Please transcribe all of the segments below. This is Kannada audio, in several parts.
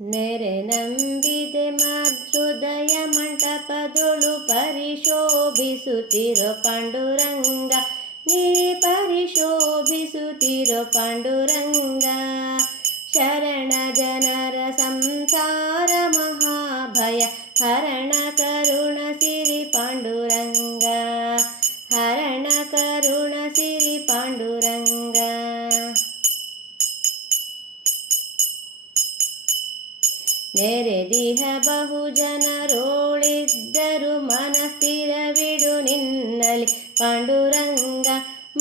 ನೆರೆ ನಂಬಿದೆ ಮಹೃದಯ ಮಂಟಪದೊಳು ಪರಿಶೋಭಿಸುತ್ತಿರೋ ಪಾಂಡುರಂಗ, ನೀ ಪರಿಶೋಭಿಸುತ್ತಿರೋ ಪಾಂಡುರಂಗ. ಶರಣ ಜನರ ಸಂಸಾರ ಮಹಾಭಯ ಹರಣ ಕರುಣ ಸಿರಿ ಪಾಂಡುರಂಗ, ಹರಣ ಕರುಣ ಸಿರಿ ಪಾಂಡುರಂಗ. ನೆರೆದಿಹ ಬಹು ಜನರೋಳಿದ್ದರು ಮನಸ್ಥಿರವಿಡು ನಿನ್ನಲಿ ಪಾಂಡುರಂಗ,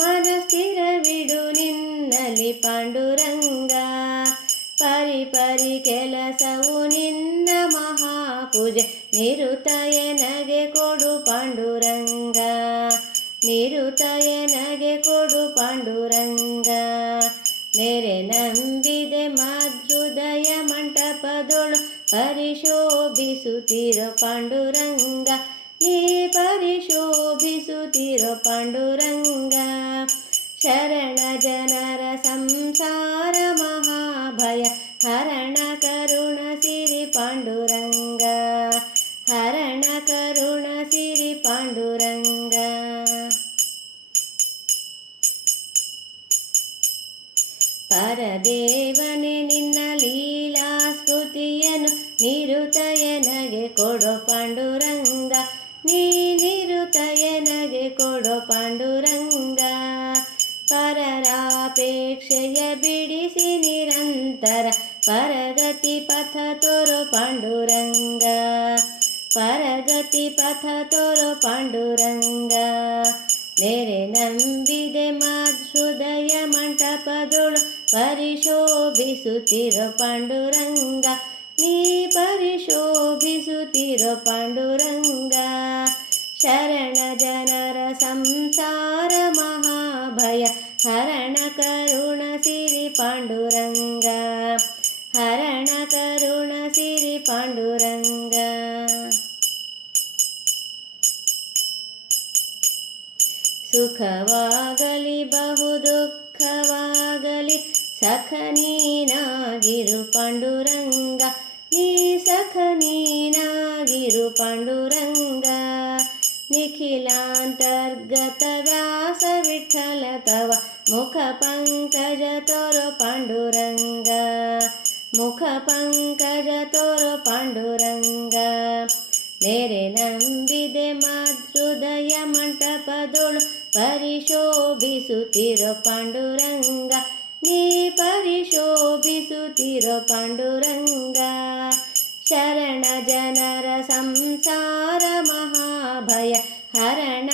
ಮನಸ್ಥಿರವಿಡು ನಿನ್ನಲಿ ಪಾಂಡುರಂಗ. ಪರಿ ಪರಿ ಕೆಲಸವು ನಿನ್ನ ಮಹಾಪೂಜೆ, ನಿರುತಯನಗೆ ಕೊಡು ಪಾಂಡುರಂಗ, ನಿರುತಯನಗೆ ಕೊಡು ಪಾಂಡುರಂಗ. ನೆರೆ ನಂಬಿದೆ ಮಹೃದಯ ಮಂಟಪದೊಳು ಪರಿಶೋಭಿಸುತ್ತಿರೋ ಪಾಂಡುರಂಗ, ನೀ ಪರಿಶೋಭಿಸುತ್ತಿರೋ ಪಾಂಡುರಂಗ. ಶರಣ ಜನರ ಸಂಸಾರ ಮಹಾಭಯ ಹರಣ ಕರುಣ ಸಿರಿ ಪಾಂಡುರಂಗ, ಹರಣ ಕರುಣ ಸಿರಿ ಪಾಂಡುರಂಗ. ಪರದೇವನೇ ನಿನ್ನ ಲೀಲಾ ಸ್ಮೃತಿಯನ್ನು ನಿರುತಯನಗೆ ಕೊಡೋ ಪಾಂಡುರಂಗ, ನೀ ನಿರುತಯನಗೆ ಕೊಡೋ ಪಾಂಡುರಂಗ. ಪರರಾಪೇಕ್ಷೆಯ ಬಿಡಿಸಿ ನಿರಂತರ ಪರಗತಿ ಪಥ ತೋರೋ ಪಾಂಡುರಂಗ, ಪರಗತಿ ಪಥ ತೋರೋ ಪಾಂಡುರಂಗ. ನೆರೆ ನಂಬಿದೆ ಮಹೃದಯ ಮಂಟಪದೊಳು ಪರಿಶೋಭಿಸುತ್ತಿರೋ ಪಾಂಡುರಂಗ, ನೀ ಪರಿಶೋಭಿಸುತ್ತಿರೋ ಪಾಂಡುರಂಗ. ಶರಣ ಜನರ ಸಂಸಾರ ಮಹಾಭಯ ಹರಣ ಕರುಣ ಸಿರಿ ಪಾಂಡುರಂಗ, ಹರಣ ಕರುಣ ಸಿರಿ ಪಾಂಡುರಂಗ. ಸುಖವಾಗಲಿ ಬಹು ದುಃಖವಾಗಲಿ ಸಖ ನೀನಾಗಿರು ಪಾಂಡುರಂಗ, ನೀ ಸಖ ನೀನಾಗಿರು ಪಾಂಡುರಂಗ. ನಿಖಿಲಾಂತರ್ಗತ ವ್ಯಾಸ ವಿಠಲ ತವ ಮುಖ ಪಂಕಜ ತೋರೋ ಪಾಂಡುರಂಗ, ಮುಖ ಪಂಕಜ ತೋರೋ ಪಾಂಡುರಂಗ. ನೆರೆ ನಂಬಿದೆ ಮಹೃದಯ ಮಂಟಪದೊಳು ಪರಿಶೋಭಿಸುತ್ತಿರೋ ಪಾಂಡುರಂಗ, ನೀ ಪರಿಶೋಭಿಸುತ್ತಿರೋ ಪಾಂಡುರಂಗ. ಶರಣ ಜನರ ಸಂಸಾರ ಮಹಾಭಯ ಹರಣ